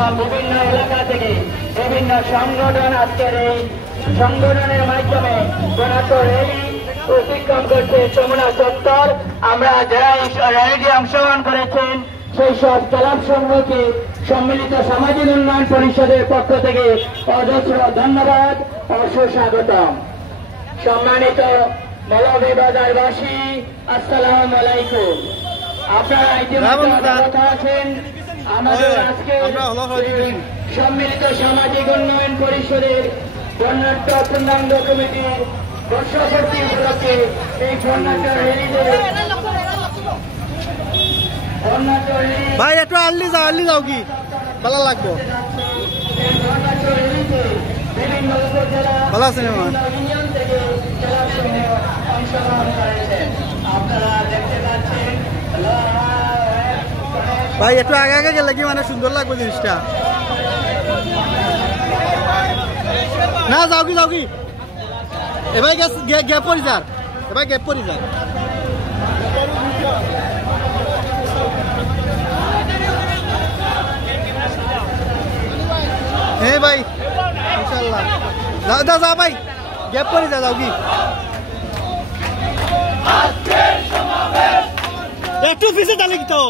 এবং বিভিন্ন এলাকা থেকে বিভিন্ন সংগঠন আজকের এই সংগঠনের মাধ্যমে কোনাটো র্যালি অতিক্রম করছে যমুনা চত্বর। আমরা যারা এই র্যালিতে অংশগ্রহণ করেছেন সেই সব ক্লাব সমূহকে সম্মিলিত সামাজিক উন্নয়ন পরিষদের পক্ষ থেকে অজস্র ধন্যবাদ ও সুস্বাগতম। সম্মানিত মৌলভীবাজারবাসী, আসসালামু আলাইকুম। আপনারা ইতিমধ্যে অবগত আছেন আমাদের আজকে সম্মিলিত সামাজিক উন্নয়ন পরিষদের বর্ণাঢ্য পূর্ণাঙ্গ কমিটির বর্ষপূর্তি উপলক্ষে এই বর্ণাঢ্য র্যালিতে ভাই একটু আর্লি যাও কি ভালো লাগবো। বিভিন্ন উপজেলা ভালো আছেন ইউনিয়ন থেকে জেলাসমূহ অংশগ্রহণ করেছেন। আপনারা দেখতে পাচ্ছেন ভাই একটু আগে আগে গেলে কি মানে সুন্দর লাগবে জিনিসটা। না যাও কি এবার গ্যাপ পরি যার হ্যাঁ ভাই ইনশাল্লাহ যাও ভাই গ্যাপ পরি যাও কি একটু পিছিয়ে তাহলে কি তো